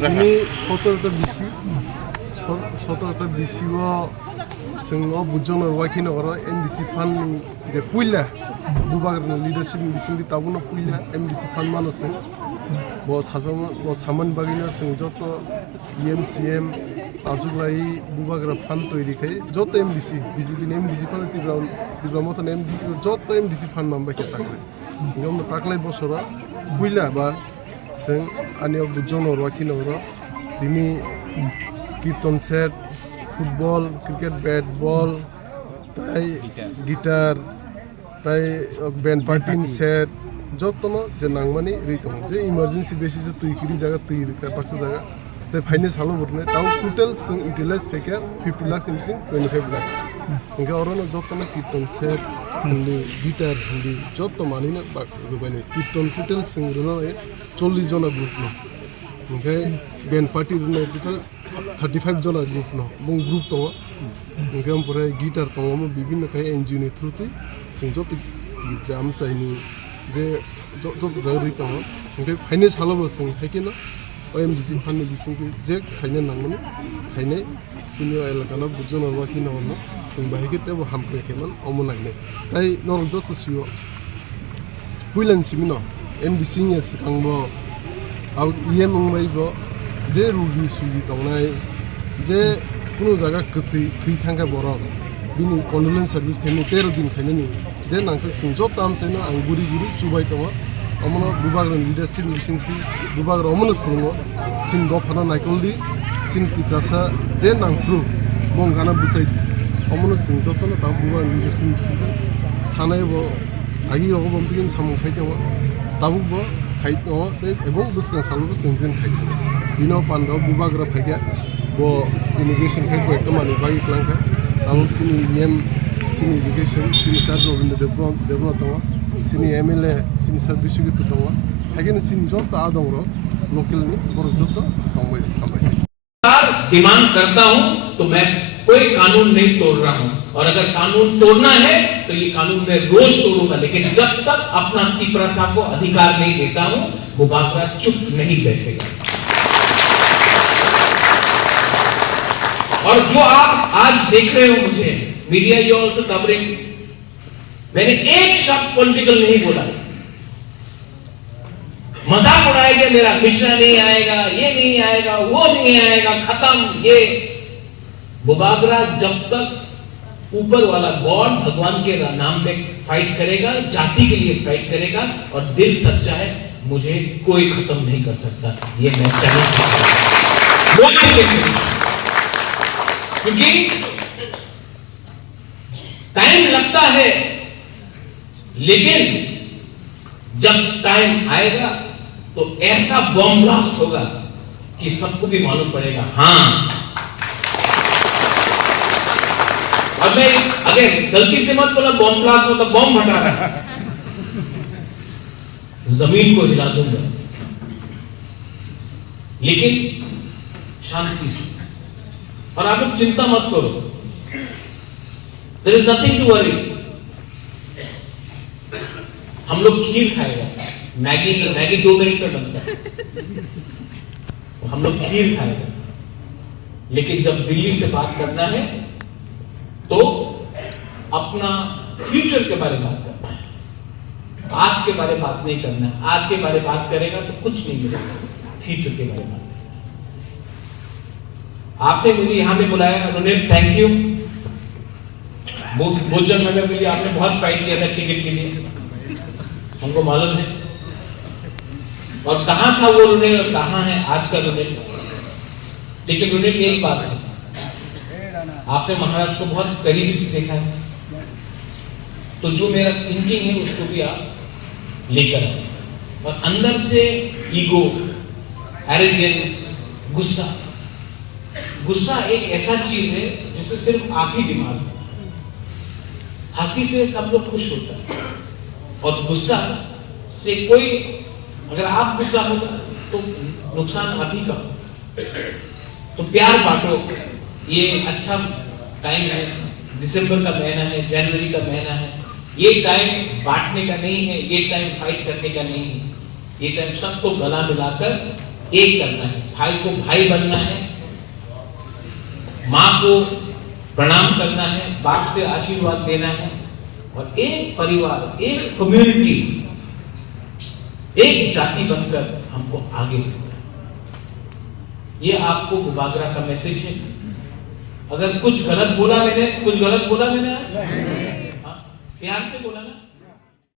ini 17টা BC 17টা BC जों बुझनो Joaquin और MDC fund जे पुइला बुबागरनि leadership बिसिंनि ताबुनो पुइला MDC fund मानस बस हाजम बस सामान बागिना जों जत EMCM आजुग्लाई बुबागर फंड तैयारी खाय जत MDC BJP नि MDC फंड तिब्रामत MDC जत MDC फंड मामबाय थाखले नियम ताकलाय बसरा पुइला बार जों आनियाव बुझनो वाकिन और दिनि कीर्तन सेट फुटबल क्रिकेट बैट बल ताई गिटार ताई बैंड पार्टी सेट जतन जे नांगमानी रैतम जे इमरजेंसी बेसिस तुइकिरि जागा तुइका पाक्स जागा ते फाइनेंस हालो बरने ताउ टोटल जों यूटिलाइज खायके 50 लाख सिमसिं 25 लाख इनका अरनो जतन कीर्तन सेट हिंदी गिटार हिंदी जत मानिनो बागबायने कीर्तन टोटल जों रनो 40 जना ग्रुप न इनका बैंड पार्टी रनो टोटल 35 जना ग्रुप न बं ग्रुप दङ इनका ओमफ्राय गिटार दङ विभिन्न खाय एनजिओ नि थ्रुति जों जत जाम चाइनि जे जत जारि दङ इनका फाइनेंस हालोबो जों हायकेना OMDC फंड बिसिंनि जे खायनो नांगोन खायनाय सिनियर एलाकाना बुझनो वाकिन न जों बाहायके तेबो हामप्रेखेमन अमनायने ताई नर जत सियो पुइलान सिमिनो MDC नि सिगांबो आउ EM मंबायबो जे रुगि सुगि दंनाय जे कुनु जागा कथै थै थांगा बरं बिनि कन्डोलेन्स सार्भिस खायनो 13 दिन खायनो जे नांसक सिं जब ताम सेनो आं गुरि गुरि चुबाय दङ अमनो बुबागर लिडारशिप बिसिंति बुबागर अमनो खुङो सिन दफाना नायकलदि सिन तिकासा जे नांफ्रु बंगाना बुसाय अमनो सिं जतनो ता बुबागर लिडारशिप बिसिंति थानायबो आगि रगो बमतिगिन सामु खाय दङ ताबुबो खाय दङ एबं बुसकां सालुबो जोंफिन खाय दङ दिनो पान्डव बुबागर फायगा बो इमिग्रेशन खाय को एकदमानि बागि क्लांखा ताबुक सिनि EM सिनि इमिग्रेशन सिनि सार रबिन्द्र देवब्रत दङ सिनि MLA सिनि सार्भिस सिगु दङ हागेन सिनि जत आ दङ लोकल नि बर जत दंबाय डिमांड करता हूं तो मैं कोई कानून नहीं तोड़ रहा हूं और अगर कानून तोड़ना है तो ये कानून में रोज तोड़ूंगा लेकिन जब तक अपना तिपरासा को अधिकार नहीं देता हूं बुबागरा चुप नहीं बैठेगा और जो आप आज देख रहे हो मुझे मीडिया यू आल्सो कवरिंग मैंने एक शब्द पॉलिटिकल नहीं बोला मजाक उड़ाया गया मेरा मिश्रा नहीं आएगा ये नहीं आएगा वो नहीं आएगा खत्म ये बुबागरा जब तक ऊपर वाला गॉड भगवान के नाम पे फाइट करेगा जाति के लिए फाइट करेगा और दिल सच्चा है मुझे कोई खत्म नहीं कर सकता ये मैं चैलेंज क्योंकि टाइम लगता है लेकिन जब टाइम आएगा तो ऐसा बॉम्ब ब्लास्ट होगा कि सबको भी मालूम पड़ेगा हाँ और मैं अगर गलती से मत बोला बॉम्ब ब्लास्ट हो तो बॉम्ब हटा रहा जमीन को हिला दूंगा लेकिन शांति से और आप लोग चिंता मत करो there is nothing to worry हम लोग खीर खाएगा मैगी 2 मिनट में बनता है हम लोग खीर खाएगा लेकिन जब दिल्ली से बात करना है तो अपना फ्यूचर के बारे में बात करना है आज के बारे में बात नहीं करना है आज के बारे में बात करेगा तो कुछ नहीं मिलेगा फ्यूचर के बारे में बात आपने मुझे यहां पे बुलाया उन्होंने थैंक यू भोजन नगर के लिए आपने बहुत फाइट किया था टिकट के लिए हमको मालूम है और कहां था वो रुनेल और कहां है आज का रुनेल लेकिन रुनेल एक बात है आपने महाराज को बहुत करीबी से देखा है तो जो मेरा थिंकिंग है उसको भी आप लेकर आओ और अंदर से ईगो एरोगेंस गुस्सा एक ऐसा चीज है जिससे सिर्फ आप ही दिमाग हंसी से सब लोग खुश होता है और गुस्सा से कोई अगर आप गुस्सा होगा तो नुकसान आप ही का तो प्यार बांटो ये अच्छा टाइम है दिसंबर का महीना है जनवरी का महीना है ये टाइम बांटने का नहीं है ये टाइम फाइट करने का नहीं है ये टाइम सबको गला मिलाकर एक करना है भाई को भाई बनना है, माँ को प्रणाम करना है, बाप से आशीर्वाद लेना है, और एक परिवार, एक कम्युनिटी, एक जाति बनकर हमको आगे बढ़ना है। ये आपको गुबागरा का मैसेज है। अगर कुछ गलत बोला मैंने आज? हाँ, प्यार से बोला ना।